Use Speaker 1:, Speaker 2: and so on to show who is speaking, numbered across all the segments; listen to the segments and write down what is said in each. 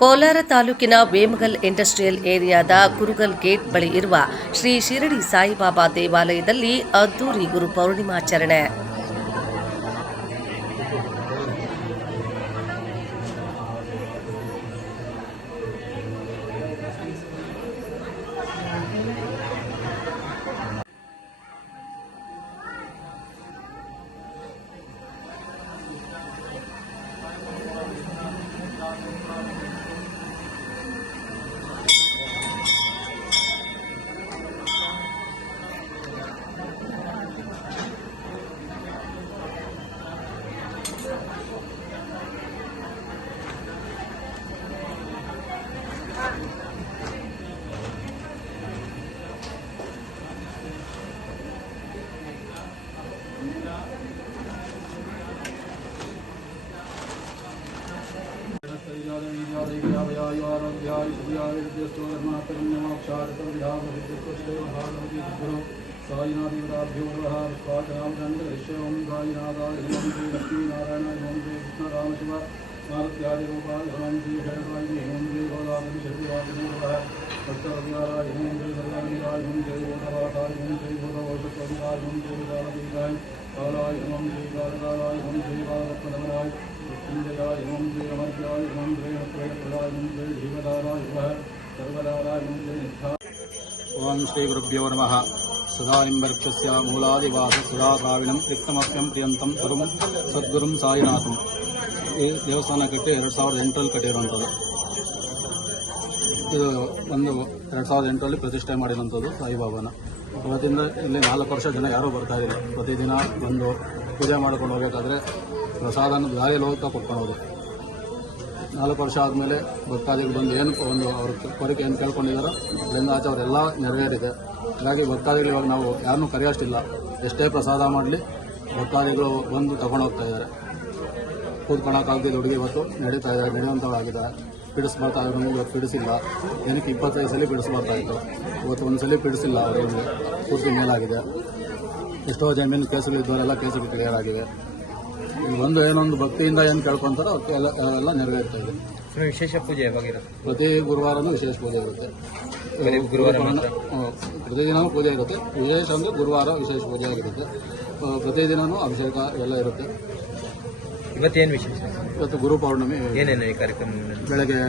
Speaker 1: ಕೋಲಾರ ತಾಲೂಕಿನ ವೇಮಗಲ್ ಇಂಡಸ್ಟ್ರಿಯಲ್ ಏರಿಯಾದ ಕುರುಗಲ್ ಗೇಟ್ ಬಳಿ ಇರುವ ಶ್ರೀ ಶಿರಡಿ ಸಾಯಿಬಾಬಾ ದೇವಾಲಯದಲ್ಲಿ ಅದ್ದೂರಿ ಗುರು ಪೌರ್ಣಿಮಾಚರಣೆ.
Speaker 2: ध्यायस्तोर्मातरण्यमाक्षारतविधामभिद्यस्तोर्भागवतीभ्यो सायिनादिवराभ्यो नमः स्वाचरामचन्द्रश्च ॐ सायिनादाय ॐ श्री लक्ष्मीनारायणाय ॐ श्री कृष्णरामशिव भारत्यादिरूपाय ॐ श्री शरणाय ॐ श्री गोदापतिशक्तिवादिनो नमः सत्यवतिहाराय ॐ श्री सर्वाङ्गिराय ॐ श्री गोदवाताय ॐ श्री गोदवोषत्वविदाय ॐ श्री विदानपीठाय कालाय ॐ श्री कालकालाय ॐ श्री कालरत्नधराय मृत्युञ्जयाय ॐ श्री अमर्याय ಓಂ ಶ್ರೀ ಗುರುಭ್ಯೋ ನಮಃ. ಸದಾನಿಂಬರ್ಕ್ಷಸ್ಯ ಮೂಲಾದಿವಾಸ ಸದಾ ಸಾವಿಣಂ ರಿಕ್ತಮಪ್ಯಂ ಪ್ರಿಯಂತಂ ಗುರುಂ ಸದ್ಗುರುಂ ಸಾಯಿನಾಥಂ. ಈ ದೇವಸ್ಥಾನ ಕಟ್ಟಿ ಎರಡು ಸಾವಿರದ ಎಂಟರಲ್ಲಿ ಕಟ್ಟಿರುವಂಥದ್ದು. ಇದು ಒಂದು ಎರಡು ಸಾವಿರದ ಎಂಟರಲ್ಲಿ ಪ್ರತಿಷ್ಠೆ ಮಾಡಿರುವಂಥದ್ದು ಸಾಯಿಬಾಬಾನ. ಅವತ್ತಿಂದ ಇಲ್ಲಿ ನಾಲ್ಕು ವರ್ಷ ಜನ ಯಾರೂ ಬರ್ತಾ ಇಲ್ಲ ಪ್ರತಿದಿನ ಬಂದು ಪೂಜೆ ಮಾಡ್ಕೊಂಡು ಹೋಗಬೇಕಾದ್ರೆ ಪ್ರಸಾದನ ದಾರಿಯಲ್ಲಿ ಹೋಗ್ತಾ ಕೊಟ್ಕೊಂಡು ಹೋದ್ರು ನಾಲ್ಕು ವರ್ಷ ಆದಮೇಲೆ ಭಕ್ತಾದಿಗಳು ಬಂದು ಏನು ಒಂದು ಅವ್ರ ಕೋರಿಕೆ ಏನು ಕೇಳ್ಕೊಂಡಿದ್ದಾರೋ ಅದರಿಂದ ಆಚೆ ಅವರೆಲ್ಲ ನೆರವೇರಿದೆ. ಹಾಗಾಗಿ ಭಕ್ತಾದಿಗಳು ಇವಾಗ ನಾವು ಯಾರನ್ನೂ ಕರೆಯೋಷ್ಟಿಲ್ಲ. ಎಷ್ಟೇ ಪ್ರಸಾದ ಮಾಡಲಿ ಭಕ್ತಾದಿಗಳು ಬಂದು ತಗೊಂಡು ಹೋಗ್ತಾ ಇದ್ದಾರೆ. ಕೂತ್ಕೊಳ್ಳೋಕ್ಕಾಗದಿಲ್ಲ ಹುಡುಗಿ ಇವತ್ತು ನಡೀತಾ ಇದ್ದಾರೆ ನಡೆಯುವಂಥವಾಗಿದೆ ಬಿಡಿಸ್ಬರ್ತಾ ನಮಗೆ ಇವತ್ತು ಬಿಡಿಸಿಲ್ಲ ಏನಕ್ಕೆ ಇಪ್ಪತ್ತೈದು ಸಲ ಬಿಡಿಸ್ಬಾರ್ತಾ ಇತ್ತು ಇವತ್ತು ಒಂದು ಸಲ ಬಿಡಿಸಿಲ್ಲ ಅವರಿಗೆ ಪೂರ್ತಿ ಮೇಲಾಗಿದೆ. ಎಷ್ಟೋ ಜಮೀನು ಕೇಸುಗಳಿದ್ದವರೆಲ್ಲ ಕೇಸುಗಳು ಕ್ಲಿಯರ್ ಆಗಿವೆ ಬಂದು ಏನೊಂದು ಭಕ್ತಿಯಿಂದ ಏನು ಕೇಳ್ಕೊಂತಾರೋ ಎಲ್ಲ ಎಲ್ಲ ನೆರವೇರ್ತಾ ಇದೆ.
Speaker 3: ವಿಶೇಷ ಪೂಜೆ ಯಾವಾಗಿರುತ್ತೆ
Speaker 2: ಪ್ರತಿ ಗುರುವಾರನೂ ವಿಶೇಷ ಪೂಜೆ ಇರುತ್ತೆ.
Speaker 3: ಗುರುವಾರ.
Speaker 2: ಪ್ರತಿದಿನವೂ ಪೂಜೆ ಇರುತ್ತೆ. ವಿಶೇಷ ಅಂದರೆ ಗುರುವಾರ ವಿಶೇಷ ಪೂಜೆ ಆಗಿರುತ್ತೆ. ಪ್ರತಿದಿನವೂ ಅಭಿಷೇಕ ಎಲ್ಲ ಇರುತ್ತೆ.
Speaker 3: ಇವತ್ತೇನು ವಿಶೇಷ?
Speaker 2: ಇವತ್ತು ಗುರು ಪೌರ್ಣಮಿ.
Speaker 3: ಏನೇನು ಈ ಕಾರ್ಯಕ್ರಮ
Speaker 2: ಬೆಳಗ್ಗೆ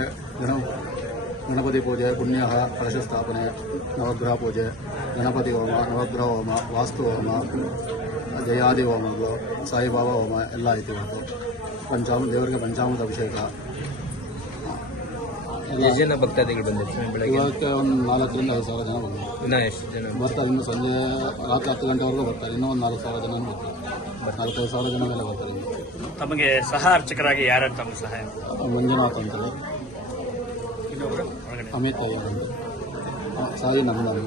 Speaker 2: ಗಣಪತಿ ಪೂಜೆ ಪುಣ್ಯ ಕಲಶ ಸ್ಥಾಪನೆ ನವಗ್ರಹ ಪೂಜೆ ಗಣಪತಿ ಹೋಮ ನವಗ್ರಹ ಹೋಮ ವಾಸ್ತು ಹೋಮ ಜಯಾದಿ ಹೋಮಗಳು ಸಾಯಿಬಾಬಾ ಹೋಮ ಎಲ್ಲ ಐತಿ ಇವತ್ತು. ಪಂಚಾಮ ದೇವರಿಗೆ ಪಂಚಾಮೃತ ಅಭಿಷೇಕ.
Speaker 3: ಎಷ್ಟು ಜನ ಭಕ್ತಾದಿಗಳು ಬಂದಿರ್ತಾರೆ ಬೆಳಗ್ಗೆ?
Speaker 2: ಇವಕ್ಕೆ ಒಂದು ನಾಲ್ಕರಿಂದ ಐದು ಸಾವಿರ ಜನ ಬಂದರು
Speaker 3: ಇನ್ನ ಎಷ್ಟು ಜನ
Speaker 2: ಬರ್ತಾರೆ ಇನ್ನು ಸಂಜೆ ರಾತ್ರಿ ಹತ್ತು ಗಂಟೆವರೆಗೂ ಬರ್ತಾರೆ ಇನ್ನೂ ಒಂದು ನಾಲ್ಕು ಸಾವಿರ ಜನ ಬರ್ತಾರೆ. ನಾಲ್ಕೈದು ಸಾವಿರ ಜನ ಮೇಲೆ ಬರ್ತಾರೆ.
Speaker 4: ತಮಗೆ ಸಹ ಅರ್ಚಕರಾಗಿ ಯಾರ್ಯಾರು ತಮ್ಮ ಸಹಾಯ?
Speaker 2: ಮಂಜುನಾಥ್ ಅಂತೇಳಿ
Speaker 4: ಇನ್ನೊಬ್ರು?
Speaker 2: Amit ya. Ah, saya nak menang.